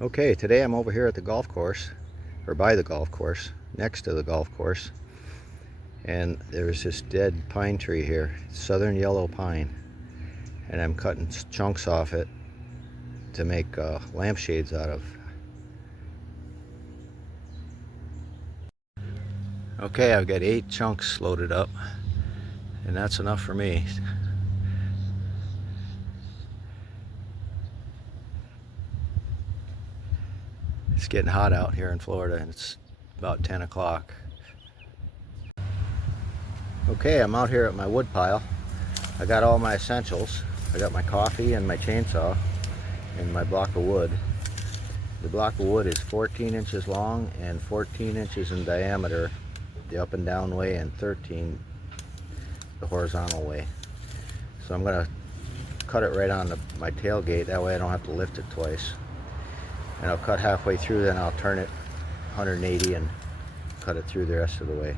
Okay, today I'm over here at the golf course, or by the golf course, next to the golf course, and there's this dead pine tree here, southern yellow pine, and I'm cutting chunks off it to make lampshades out of. Okay, I've got 8 chunks loaded up, and that's enough for me. It's getting hot out here in Florida, and it's about 10 o'clock. Okay, I'm out here at my wood pile. I got all my essentials. I got my coffee and my chainsaw and my block of wood. The block of wood is 14 inches long and 14 inches in diameter, the up and down way, and 13 the horizontal way. So I'm going to cut it right on my tailgate, that way I don't have to lift it twice. And I'll cut halfway through, then I'll turn it 180 and cut it through the rest of the way.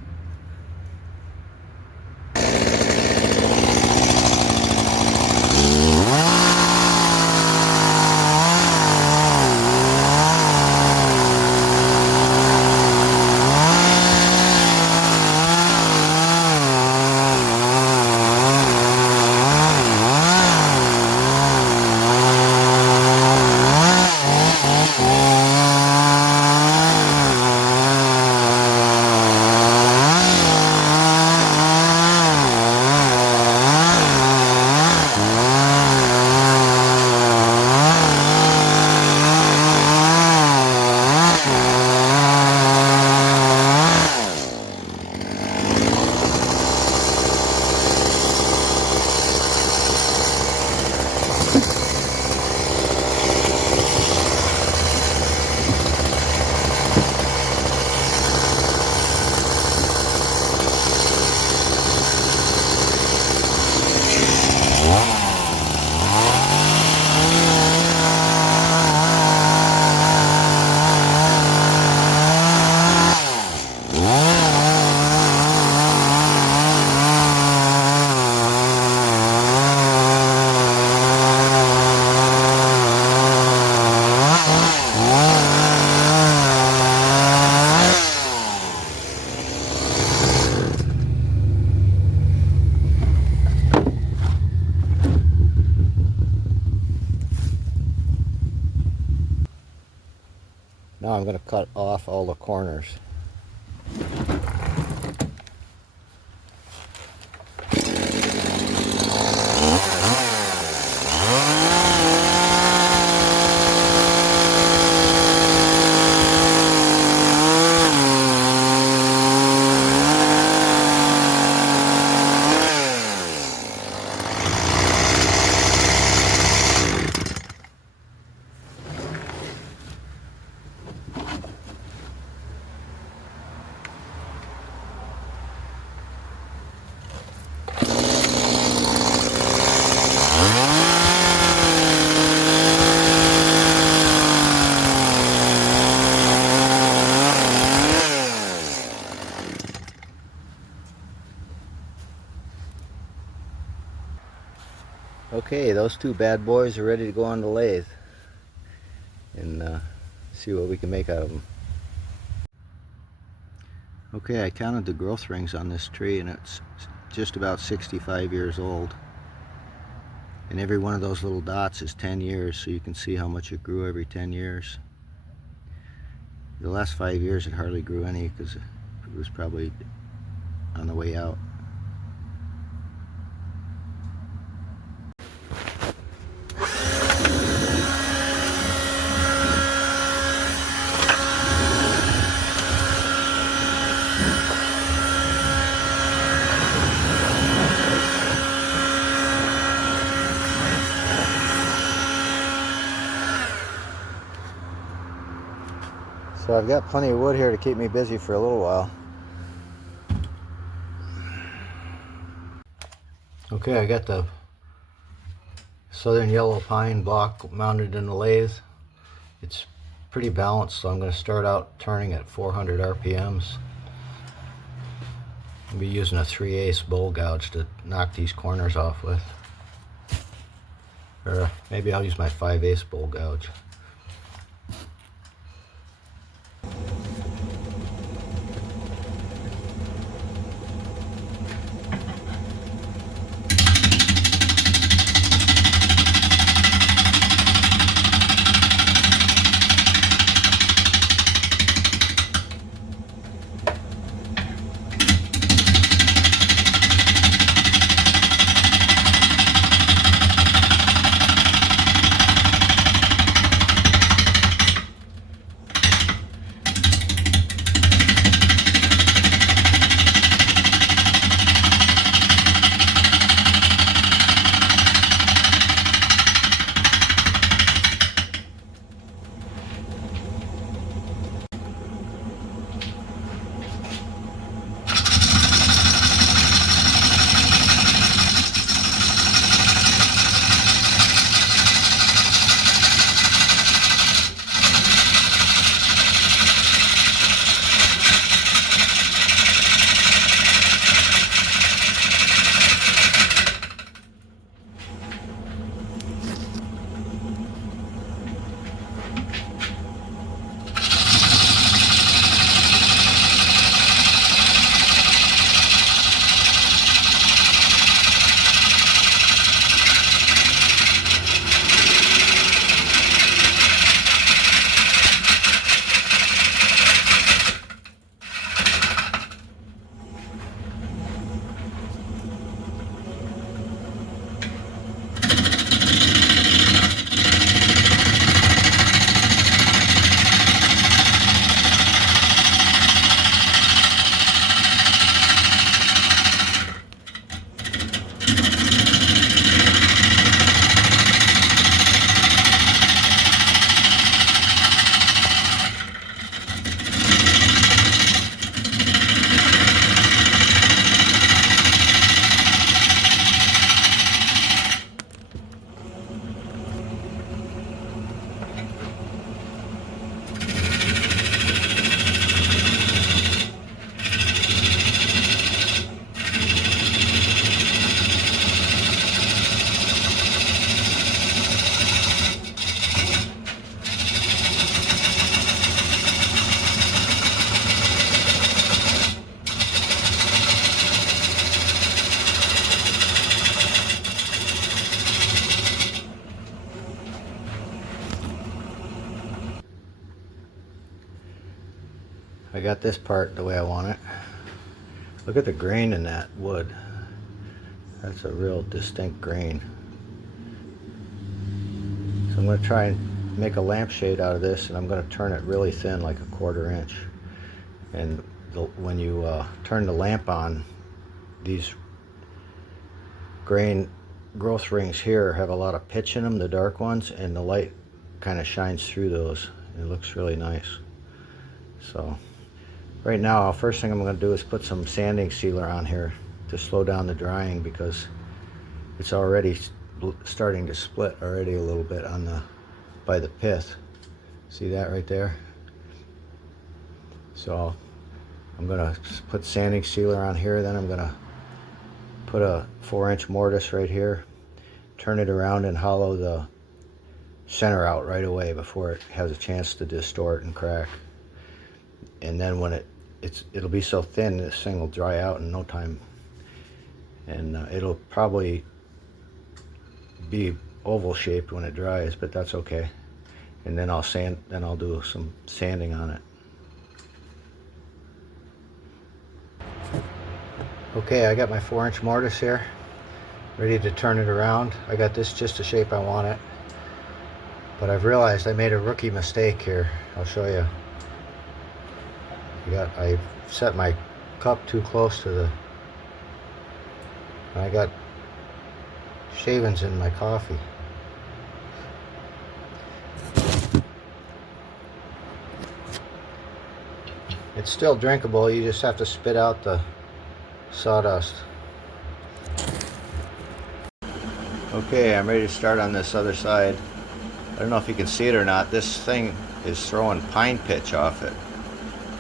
Now I'm going to cut off all the corners. Okay, those two bad boys are ready to go on the lathe and see what we can make out of them. Okay, I counted the growth rings on this tree and it's just about 65 years old. And every one of those little dots is 10 years, so you can see how much it grew every 10 years. The last 5 years it hardly grew any because it was probably on the way out. So I've got plenty of wood here to keep me busy for a little while. Okay, I got the southern yellow pine block mounted in the lathe. It's pretty balanced, so I'm going to start out turning at 400 RPMs. I'll be using a 3/8 bowl gouge to knock these corners off with. Or maybe I'll use my 5/8 bowl gouge. I got this part the way I want it. Look at the grain in that wood. That's a real distinct grain. So I'm going to try and make a lampshade out of this, and I'm going to turn it really thin, like a 1/4 inch. And when you turn the lamp on, these grain growth rings here have a lot of pitch in them, the dark ones, and the light kind of shines through those. It looks really nice. So right now, first thing I'm going to do is put some sanding sealer on here to slow down the drying, because it's already starting to split already a little bit on by the pith. See that right there? So I'm going to put sanding sealer on here, then I'm going to put a 4-inch mortise right here, turn it around and hollow the center out right away before it has a chance to distort and crack. And then when it'll be so thin, this thing will dry out in no time, and it'll probably be oval shaped when it dries, but that's okay. And then I'll do some sanding on it. Okay, I got my 4-inch mortise here, ready to turn it around. I got this just the shape I want it, but I've realized I made a rookie mistake here. I'll show you. I set my cup too close to I got shavings in my coffee. It's still drinkable, you just have to spit out the sawdust. Okay, I'm ready to start on this other side. I don't know if you can see it or not. This thing is throwing pine pitch off it.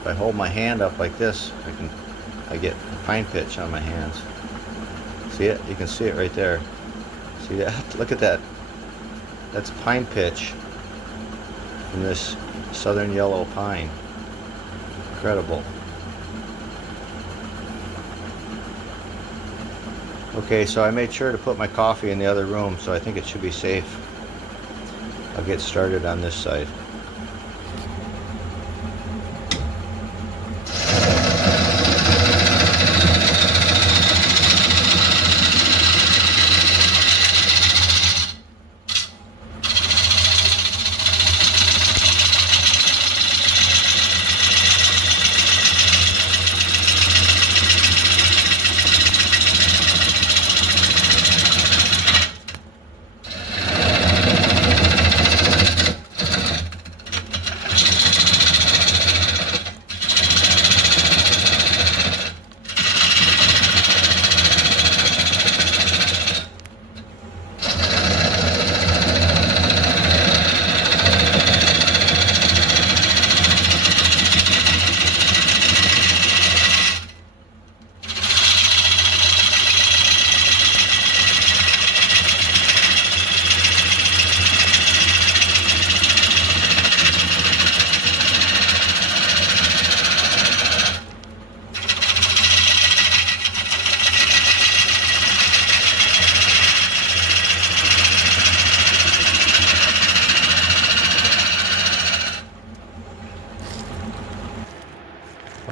If I hold my hand up like this, I get pine pitch on my hands. See it? You can see it right there. See that? Look at that. That's pine pitch from this southern yellow pine. Incredible. Okay, so I made sure to put my coffee in the other room, so I think it should be safe. I'll get started on this side.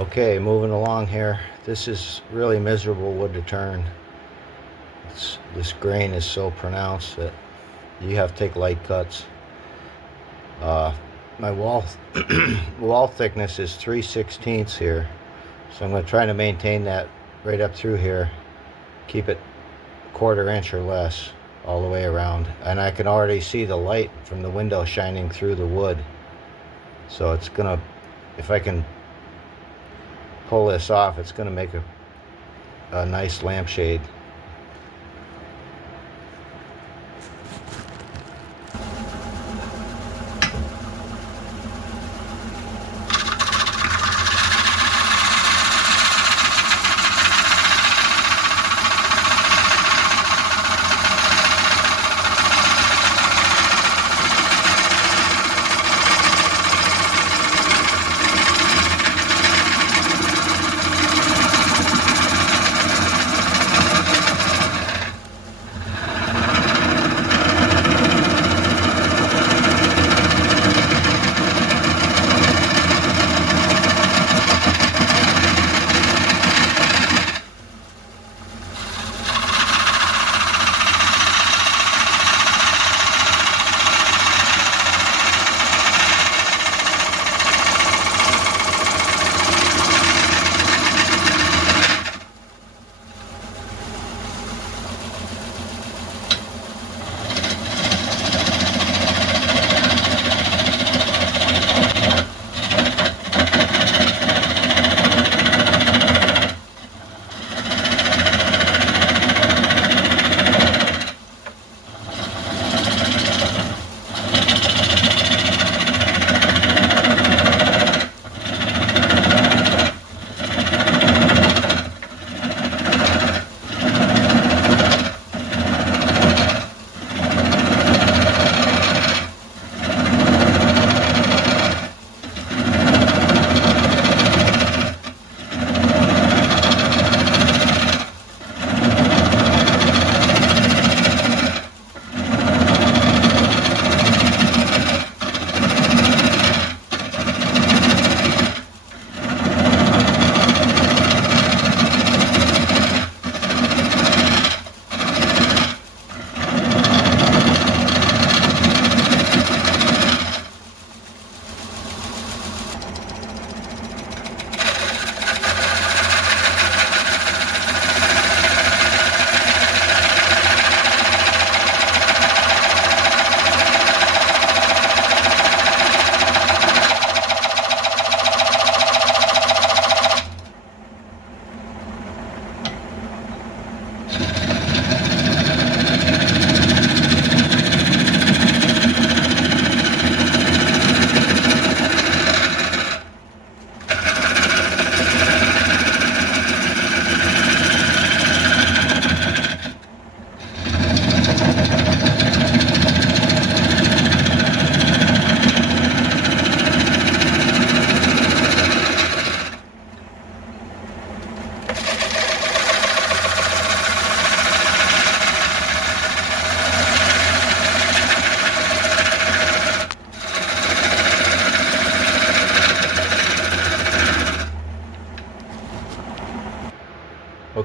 Okay, moving along here. This is really miserable wood to turn. This grain is so pronounced that you have to take light cuts. My wall wall thickness is 3/16 here, so I'm going to try to maintain that right up through here. Keep it 1/4 inch or less all the way around, and I can already see the light from the window shining through the wood. So it's gonna, if I can pull this off, it's going to make a nice lampshade.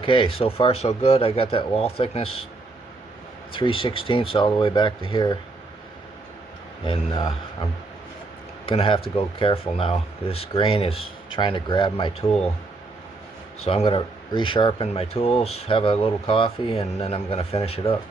Okay, so far so good. I got that wall thickness 3/16 all the way back to here, and I'm gonna have to go careful now. This grain is trying to grab my tool, so I'm gonna resharpen my tools, have a little coffee, and then I'm gonna finish it up.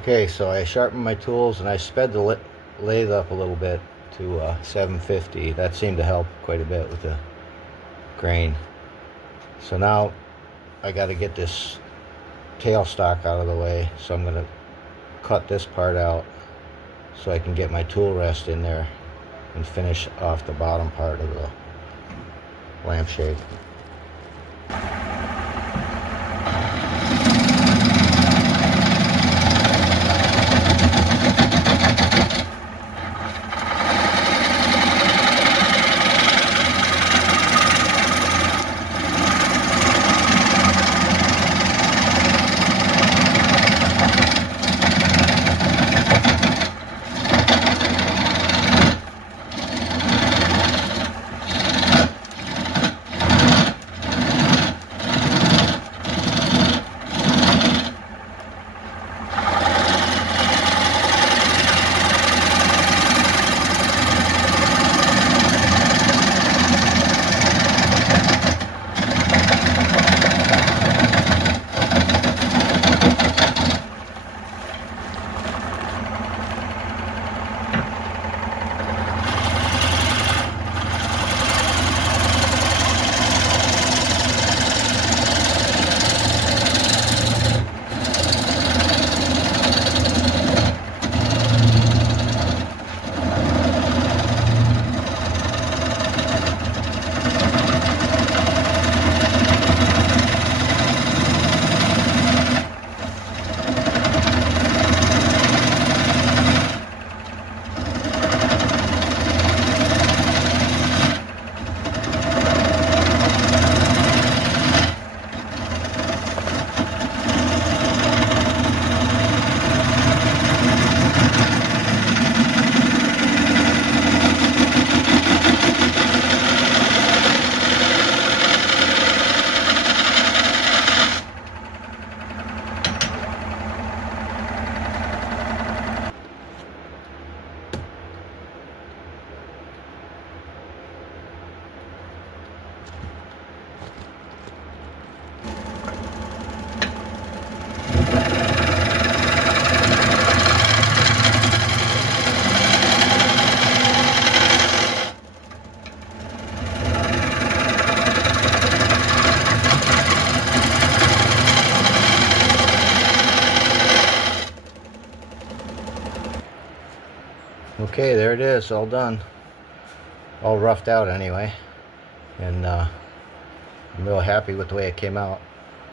Okay, so I sharpened my tools and I sped the lathe up a little bit to 750. That seemed to help quite a bit with the grain. So now I got to get this tailstock out of the way, so I'm going to cut this part out so I can get my tool rest in there and finish off the bottom part of the lampshade. Okay, there it is, all done. All roughed out anyway. And I'm real happy with the way it came out.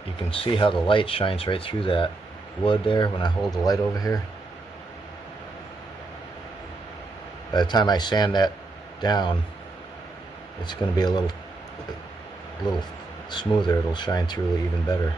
You can see how the light shines right through that wood there when I hold the light over here. By the time I sand that down, it's going to be a little smoother. It'll shine through even better.